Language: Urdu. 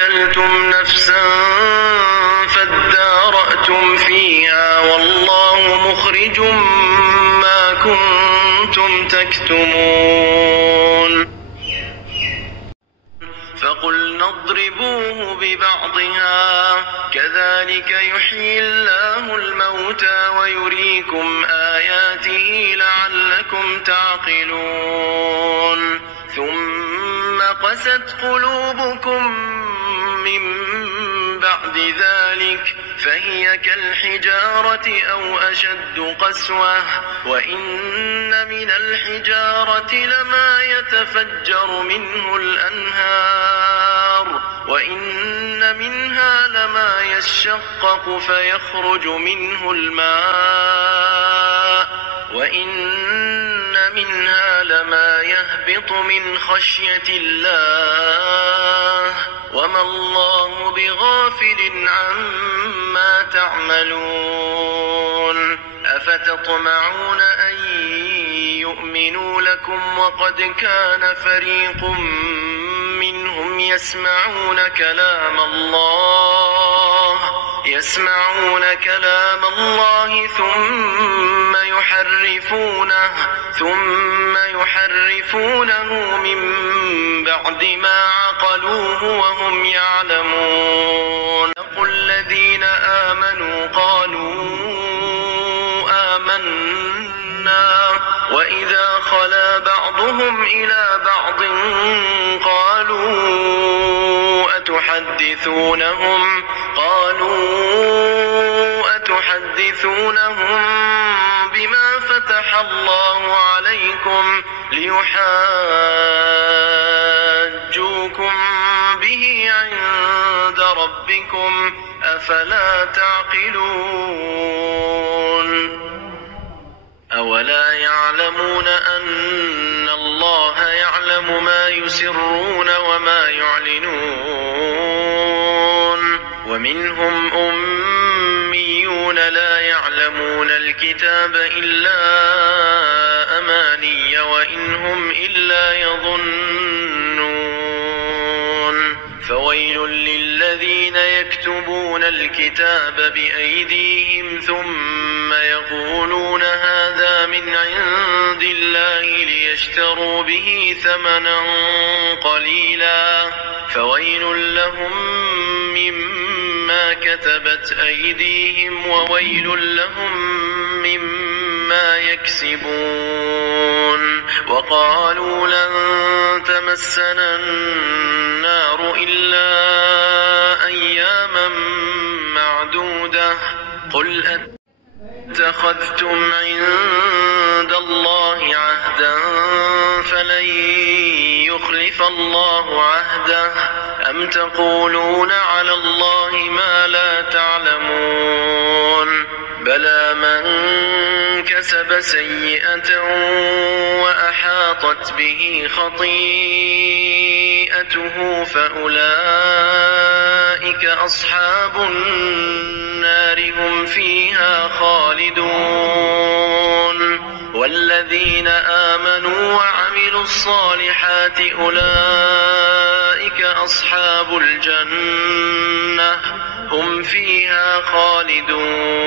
قتلتم نفسا فادارأتم فيها والله مخرج ما كنتم تكتمون فقلنا اضربوه ببعضها كذلك يحيي الله الموتى ويريكم آياته لعلكم تعقلون ثم قست قلوبكم من بعد ذلك فهي كالحجارة أو أشد قسوة وإن من الحجارة لما يتفجر منه الأنهار وإن منها لما يشقق فيخرج منه الماء وإن منها لما يهبط من خشية الله وما الله بغافل عما تعملون أفتطمعون أن يؤمنوا لكم وقد كان فريق منهم يسمعون كلام الله ثم يحرفونه من بعد ما عقلوه وهم يعلمون يقول الذين آمنوا قالوا آمنا وإذا خلا بعضهم إلى بعض قالوا أتحدثونهم بما فتح الله عليكم ليحاجوكم به عند ربكم أفلا تعقلون أولا يعلمون أن الله يعلم ما يسرون وما يعلنون ومنهم أميون لا يعلمون الكتاب إلا أماني وإن هم إلا يظنون فويل للذين يكتبون الكتاب بأيديهم ثم يقولون هذا من عند الله ليشتروا به ثمنا قليلا فويل لهم مما كتبت أيديهم وويل لهم مما يكسبون وقالوا لن تمسنا النار إلا أياما معدودة قل اتخذتم عند الله عهدا فلن يخلف الله عهده أم تقولون على الله ما لا تعلمون بلى من كسب سيئة وأحاطت به خطيئته فأولئك أصحاب النار هم فيها خالدون والذين آمنوا وعملوا الصالحات أولئك أصحاب الجنة هم فيها خالدون